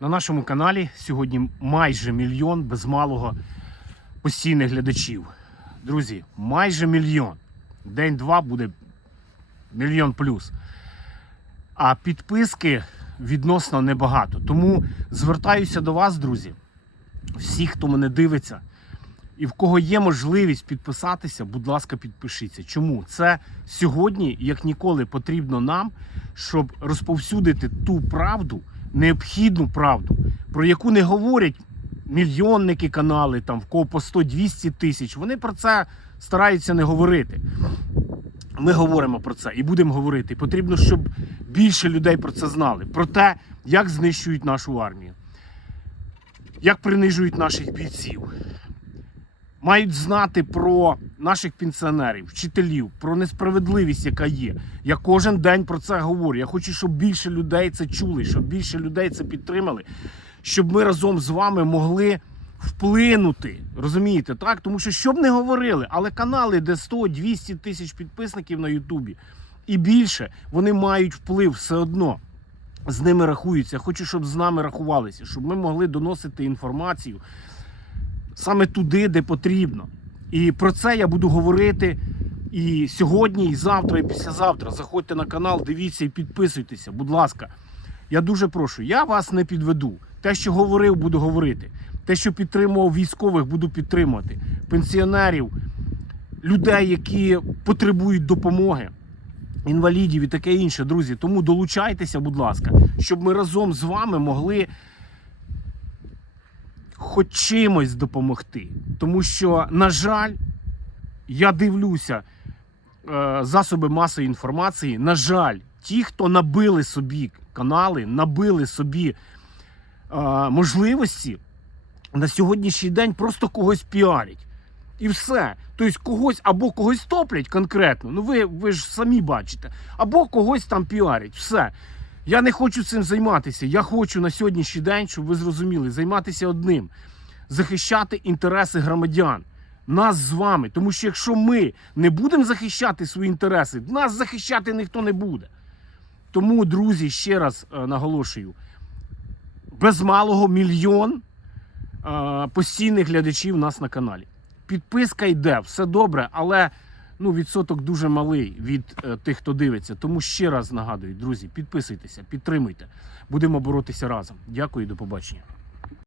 На нашому каналі сьогодні майже мільйон без малого постійних глядачів. Друзі, майже мільйон. День-два буде мільйон плюс. А підписки відносно небагато. Тому звертаюся до вас, друзі, всі, хто мене дивиться, і в кого є можливість підписатися, будь ласка, підпишіться. Чому? Це сьогодні, як ніколи, потрібно нам, щоб розповсюдити ту правду, необхідну правду, про яку не говорять мільйонники канали, там в кого по 100-200 тисяч. Вони про це стараються не говорити. Ми говоримо про це і будемо говорити. Потрібно, щоб більше людей про це знали. Про те, як знищують нашу армію, як принижують наших бійців. Мають знати про наших пенсіонерів, вчителів, про несправедливість, яка є. Я кожен день про це говорю. Я хочу, щоб більше людей це чули, щоб більше людей це підтримали, щоб ми разом з вами могли вплинути. Розумієте, так? Тому що щоб не говорили, але канали, де 100-200 тисяч підписників на Ютубі і більше, вони мають вплив все одно. З ними рахуються. Хочу, щоб з нами рахувалися, щоб ми могли доносити інформацію саме туди, де потрібно. І про це я буду говорити і сьогодні, і завтра, і післязавтра. Заходьте на канал, дивіться і підписуйтеся, будь ласка. Я дуже прошу, я вас не підведу. Те, що говорив, буду говорити. Те, що підтримував військових, буду підтримувати. Пенсіонерів, людей, які потребують допомоги, інвалідів і таке інше, друзі. Тому долучайтеся, будь ласка, щоб ми разом з вами могли хоч чимось допомогти. Тому що, на жаль, я дивлюся е, засоби масової інформації. На жаль, ті, хто набили собі канали, набили собі е, можливості, на сьогоднішній день просто когось піарять. І все. Тобто когось або когось топлять конкретно, ну ви, ви ж самі бачите, або когось там піарять. Все. Я не хочу цим займатися. Я хочу на сьогоднішній день, щоб ви зрозуміли, займатися одним захищати інтереси громадян. Нас з вами. Тому що якщо ми не будемо захищати свої інтереси, нас захищати ніхто не буде. Тому, друзі, ще раз е, наголошую: без малого мільйон е, постійних глядачів у нас на каналі. Підписка йде, все добре, але ну, відсоток дуже малий від е, тих, хто дивиться. Тому ще раз нагадую, друзі, підписуйтеся, підтримуйте. Будемо боротися разом. Дякую і до побачення.